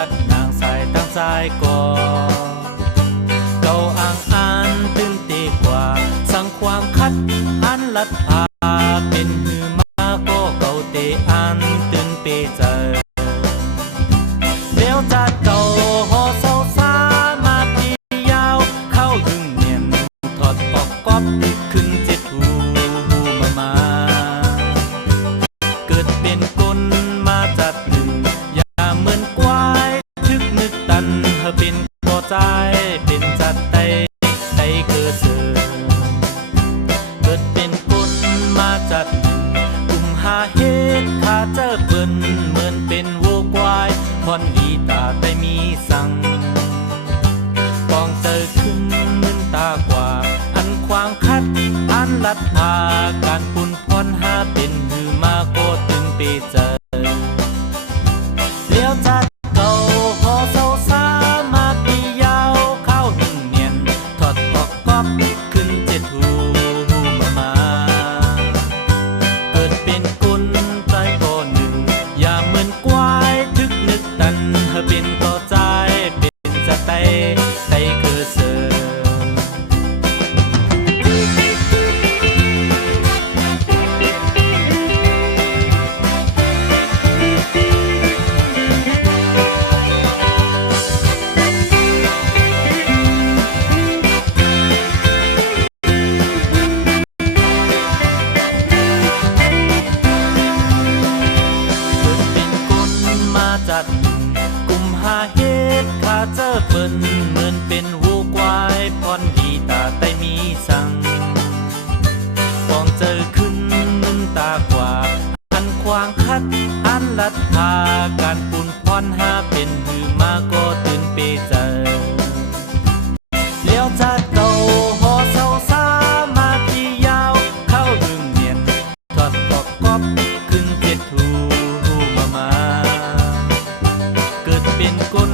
ตัดนางสายตั้งสายก่อเก่าอ่างอันตื่นเตกว่าสั่งความคัดอันลัดพาเป็นหือมาก็เก่าเตอันตื่นเปใจเดี๋ยวจะเก่าหอเศร้าสามาที่ยาวเข้าถึงเนียนถอดออกก๊อบขึ้นเจ็ดหูมาเกิดเป็นคนมาจัดหนึ่งอย่าเหมือนควายทึกนึกตันเธอเป็นพอใจเป็นจัดไตเกิดเสือเกิดเป็นคนมาจัดหนึ่งกลุ่มหาเหตุถ้าเจอเปิ้นเหมือนเป็นวัวควายพรดีตาแต่มีสั่งปองเจอขึ้นมึนตากว่าอันควางคัดอันลัดพาการปุ่นพรหาเป็นหือมาโกตึงเปเจอเลี้ยวจัดเก่าหอเศร้าสามาปียาวเข้าหึ่งเนียนถอดออกก๊อบขึ้นเจ็ดหูมาเกิดเป็นกุนใจก่อหนึ่งอย่าเหมือนควายทึกนึกตันเธอเป็นต่อใจเป็นจะไตเกิดเสือจัดกลุ่มหาเหตุข้าเจอเปิ้นเหมือนเป็นวัวควายพรดีตาแต่มีสั่งฟองเจอขึ้นมึนตากว่าอันควางคัดอันลัดพาการปุ่นพรหาเป็นหือมาก็ตื่นเปเจอเลี้ยวจัดเก่าหอเศร้าสามาที่ยาวเข้าดึงเนียนถอดออกก๊อบขึ้นเจ็ดหูมาเกิดเป็นคน